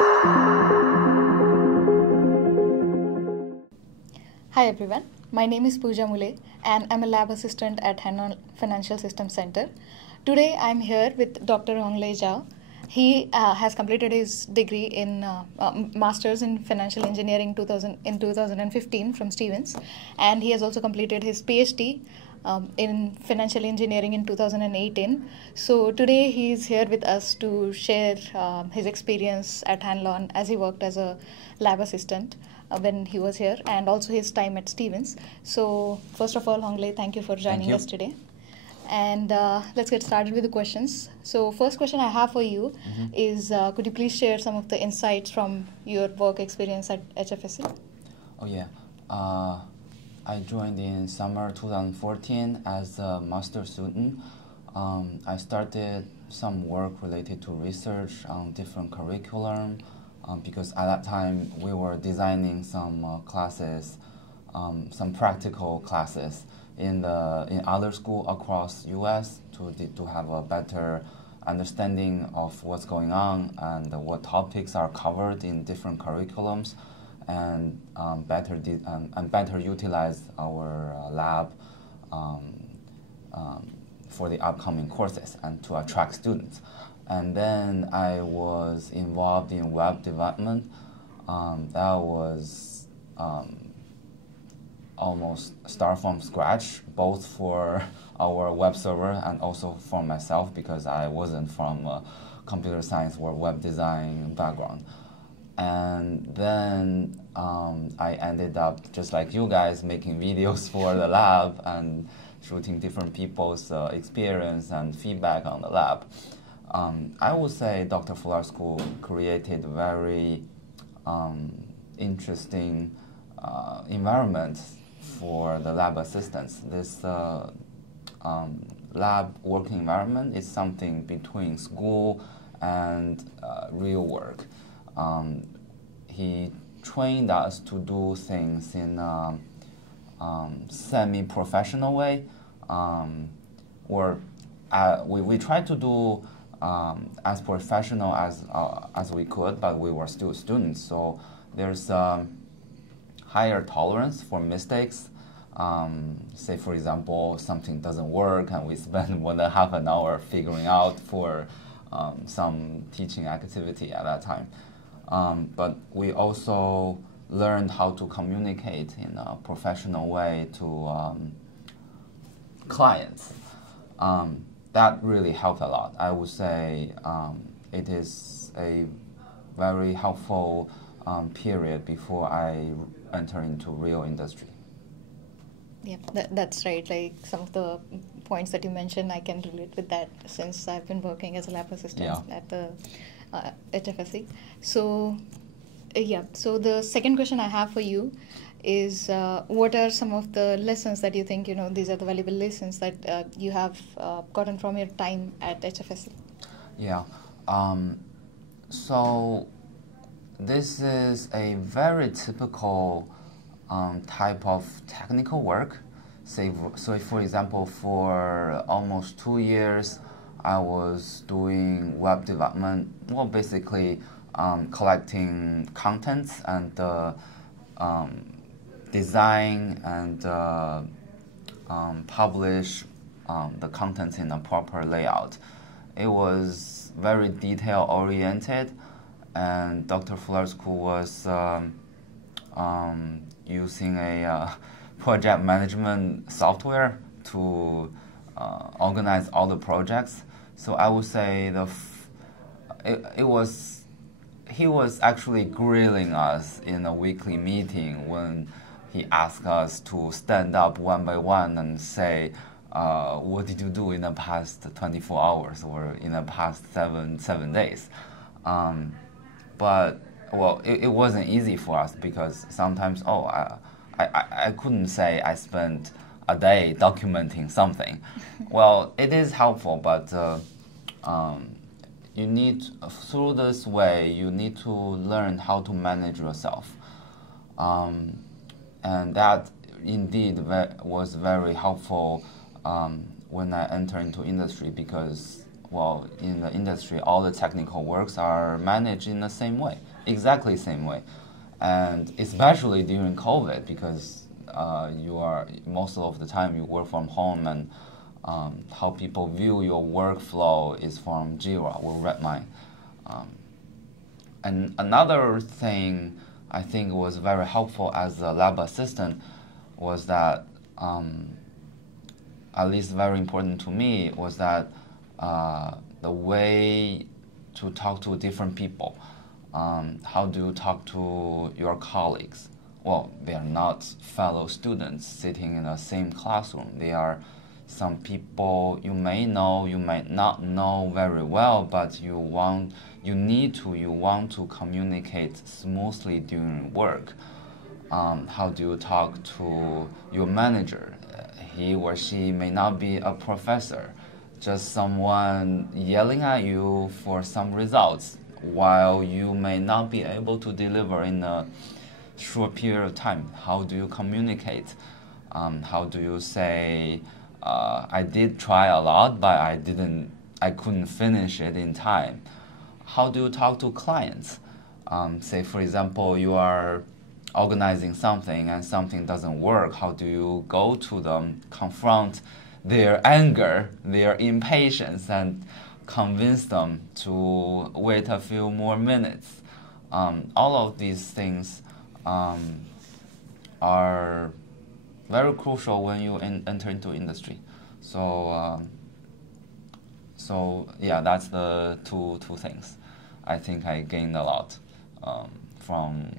Hi everyone, my name is Pooja Mule and I'm a lab assistant at Hanlon Financial Systems Center. Today I'm here with Dr. Honglei Zhao. He has completed his degree in Masters in Financial Engineering in 2015 from Stevens, and he has also completed his PhD in Financial Engineering in 2018. So today he is here with us to share his experience at Hanlon as he worked as a lab assistant when he was here, and also his time at Stevens. So first of all, Honglei, thank you for joining us today. And let's get started with the questions. So first question I have for you is, could you please share some of the insights from your work experience at HFSL? Oh yeah, I joined in summer 2014 as a master student. I started some work related to research on different curriculum because at that time we were designing some classes, some practical classes in other schools across U.S. to have a better understanding of what's going on and what topics are covered in different curriculums, and better utilize our lab for the upcoming courses and to attract students. And then I was involved in web development. That was almost start from scratch, both for our web server and also for myself, because I wasn't from a computer science or web design background. And then I ended up, just like you guys, making videos for the lab and shooting different people's experience and feedback on the lab. I would say Dr. Fuller School created very interesting environment for the lab assistants. This lab working environment is something between school and real work. He trained us to do things in a semi-professional way, or we tried to do as professional as we could, but we were still students, so there's higher tolerance for mistakes. Say, for example, something doesn't work and we spend more than half an hour figuring out for some teaching activity at that time. But we also learned how to communicate in a professional way to clients. That really helped a lot. I would say it is a very helpful period before I enter into real industry. Yeah, that's right. Like some of the points that you mentioned, I can relate with that since I've been working as a lab assistant at the HFSC. So, so the second question I have for you is, what are some of the lessons that you think, these are the valuable lessons that you have gotten from your time at HFSC? Yeah. So this is a very typical type of technical work. So for example, for almost 2 years, I was doing web development, well, basically collecting contents and design and publish the contents in a proper layout. It was very detail-oriented, and Dr. Fuller School was using a project management software to organize all the projects. So I would say he was actually grilling us in a weekly meeting when he asked us to stand up one by one and say, what did you do in the past 24 hours or in the past seven days? But well, it wasn't easy for us because sometimes, I couldn't say I spent a day documenting something. Well, it is helpful, but you need, through this way, you need to learn how to manage yourself. And that indeed was very helpful when I entered into industry, because well, in the industry, all the technical works are managed in the same way, exactly same way. And especially during COVID, because you are most of the time you work from home, and how people view your workflow is from Jira or Redmine. And another thing I think was very helpful as a lab assistant was that, at least very important to me, was that the way to talk to different people. How do you talk to your colleagues? Well, they are not fellow students sitting in the same classroom. They are some people you may know, you may not know very well, but you want to communicate smoothly during work. How do you talk to your manager? He or she may not be a professor, just someone yelling at you for some results, while you may not be able to deliver in a short period of time. How do you communicate? How do you say, I did try a lot, but I couldn't finish it in time? How do you talk to clients? Say, for example, you are organizing something and something doesn't work. How do you go to them, confront their anger, their impatience, and convince them to wait a few more minutes? All of these things are very crucial when you enter into industry. So yeah, that's the two things. I think I gained a lot from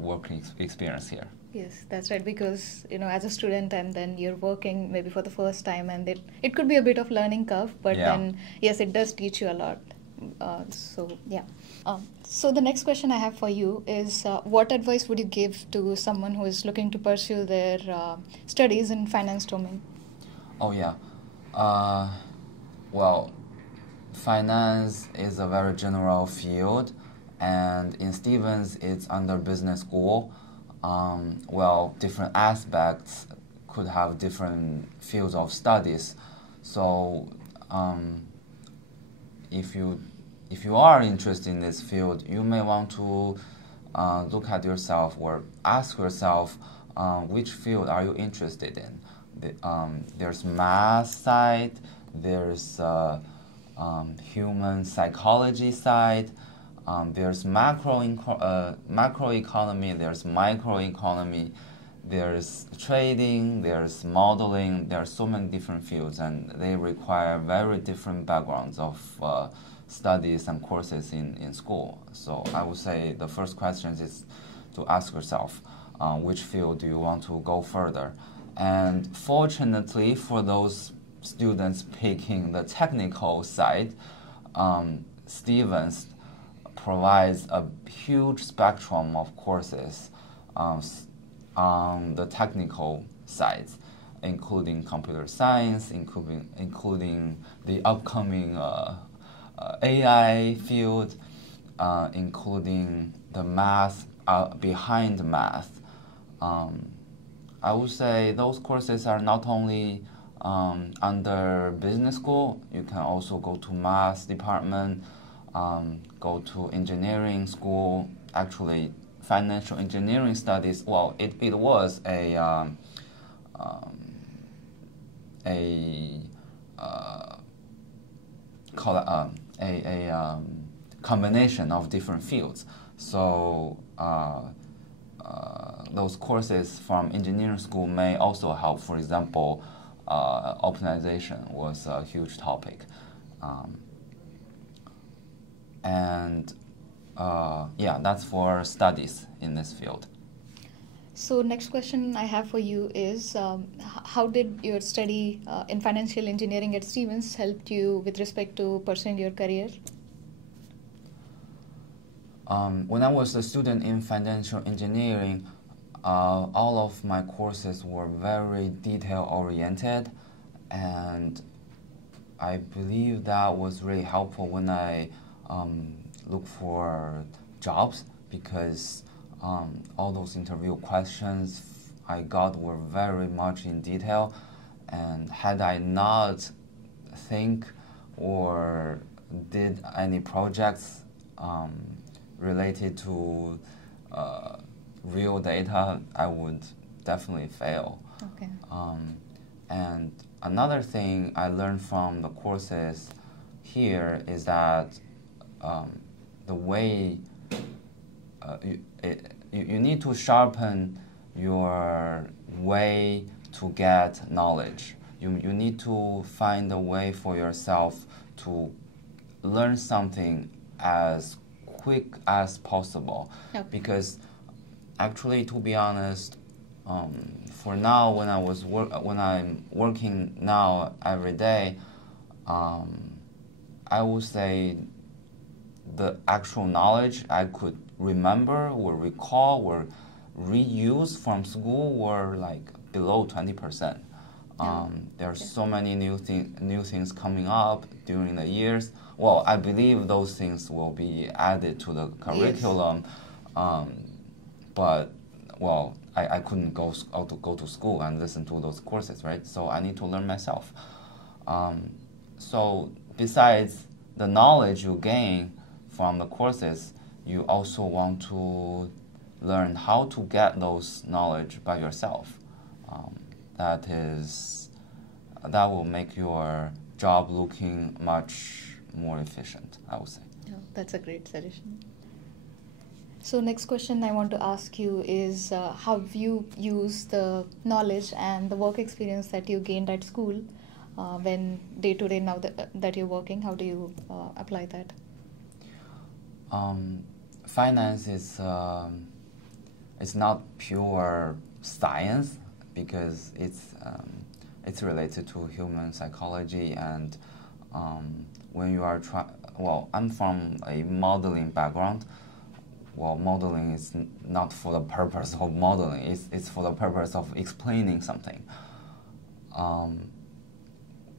work experience here. Yes, that's right. Because as a student, and then you're working maybe for the first time, and it could be a bit of learning curve. But then yes, it does teach you a lot. So yeah. So the next question I have for you is, what advice would you give to someone who is looking to pursue their studies in finance domain? Oh yeah. Well, finance is a very general field, and in Stevens it's under business school. Well, different aspects could have different fields of studies. So if you are interested in this field, you may want to look at yourself or ask yourself, which field are you interested in? There's math side, there's human psychology side, there's macroeconomy, there's microeconomy, there's trading, there's modeling. There are so many different fields, and they require very different backgrounds of studies and courses in school. So I would say the first question is to ask yourself, which field do you want to go further? And fortunately for those students picking the technical side, Stevens provides a huge spectrum of courses on the technical sides, including computer science, including the upcoming AI field, including the math behind math. I would say those courses are not only under business school. You can also go to math department, go to engineering school. Actually, financial engineering studies, well, it was a combination of different fields. So those courses from engineering school may also help. For example, optimization was a huge topic. Yeah, that's for studies in this field. So next question I have for you is, how did your study in financial engineering at Stevens helped you with respect to pursuing your career? When I was a student in financial engineering, all of my courses were very detail-oriented, and I believe that was really helpful when I look for jobs, because all those interview questions I got were very much in detail, and had I not think or did any projects related to real data, I would definitely fail. Okay. And another thing I learned from the courses here is that the way you need to sharpen your way to get knowledge. You need to find a way for yourself to learn something as quick as possible. Okay. Because actually, to be honest, for now, when I'm working now every day, I would say the actual knowledge I could remember or recall or reuse from school were like below 20%. There's so many new things coming up during the years. Well, I believe those things will be added to the curriculum, but well, I couldn't go to school and listen to those courses, right? So I need to learn myself. So besides the knowledge you gain from the courses, you also want to learn how to get those knowledge by yourself. That will make your job looking much more efficient, I would say. Yeah, that's a great suggestion. So next question I want to ask you is how you use the knowledge and the work experience that you gained at school when day to day now that you're working, how do you apply that? Finance is it's not pure science because it's related to human psychology, and when you are I'm from a modeling background. Well, modeling is not for the purpose of modeling. It's for the purpose of explaining something.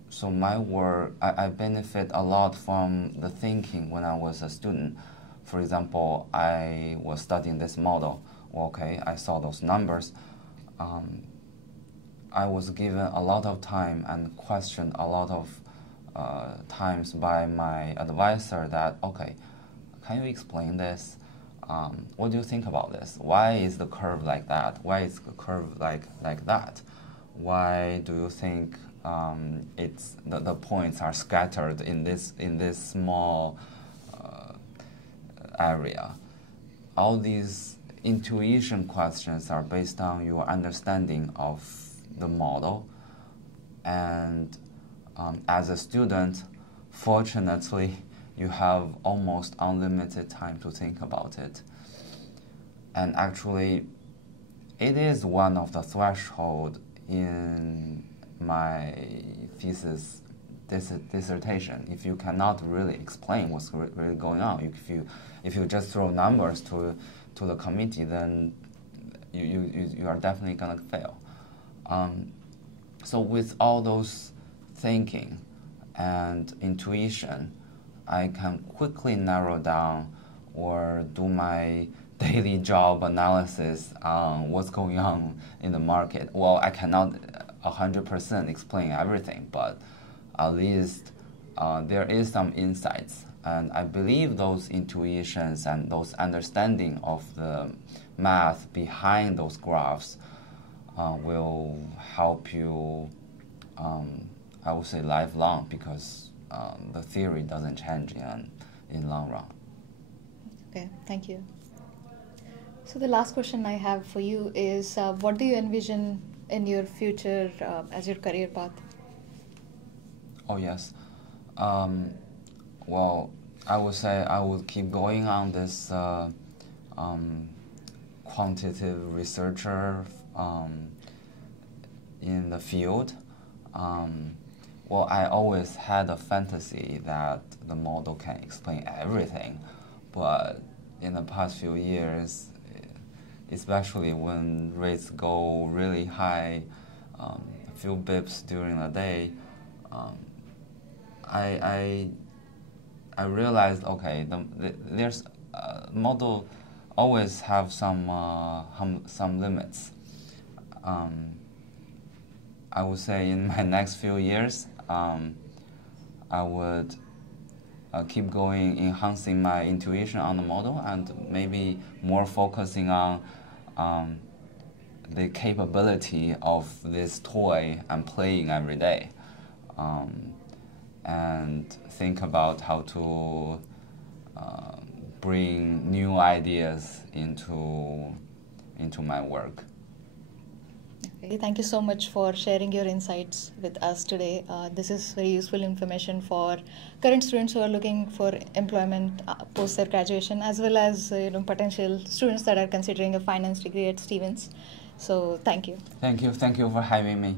So my work, I benefit a lot from the thinking when I was a student. For example, I was studying this model. Well, okay, I saw those numbers. I was given a lot of time and questioned a lot of times by my advisor that, okay, can you explain this? What do you think about this? Why is the curve like that? Why is the curve like that? Why do you think it's the points are scattered in this small area? All these intuition questions are based on your understanding of the model, and as a student, fortunately, you have almost unlimited time to think about it. And actually, it is one of the thresholds in my thesis dissertation. If you cannot really explain what's really going on, if you just throw numbers to the committee, then you are definitely gonna fail. So with all those thinking and intuition, I can quickly narrow down or do my daily job analysis on what's going on in the market. Well, I cannot 100% explain everything, but at least there is some insights. And I believe those intuitions and those understanding of the math behind those graphs will help you, I would say, lifelong, because the theory doesn't change in long run. Okay, thank you. So the last question I have for you is, what do you envision in your future as your career path? Oh, yes. Well, I would say I would keep going on this quantitative researcher in the field. Well, I always had a fantasy that the model can explain everything, but in the past few years, especially when rates go really high, a few bips during the day, I realized, okay, there's model always have some limits. I would say in my next few years, I would keep going, enhancing my intuition on the model, and maybe more focusing on the capability of this toy I'm playing every day, and think about how to bring new ideas into my work. Okay, thank you so much for sharing your insights with us today. This is very useful information for current students who are looking for employment post their graduation, as well as potential students that are considering a finance degree at Stevens. So thank you. Thank you for having me.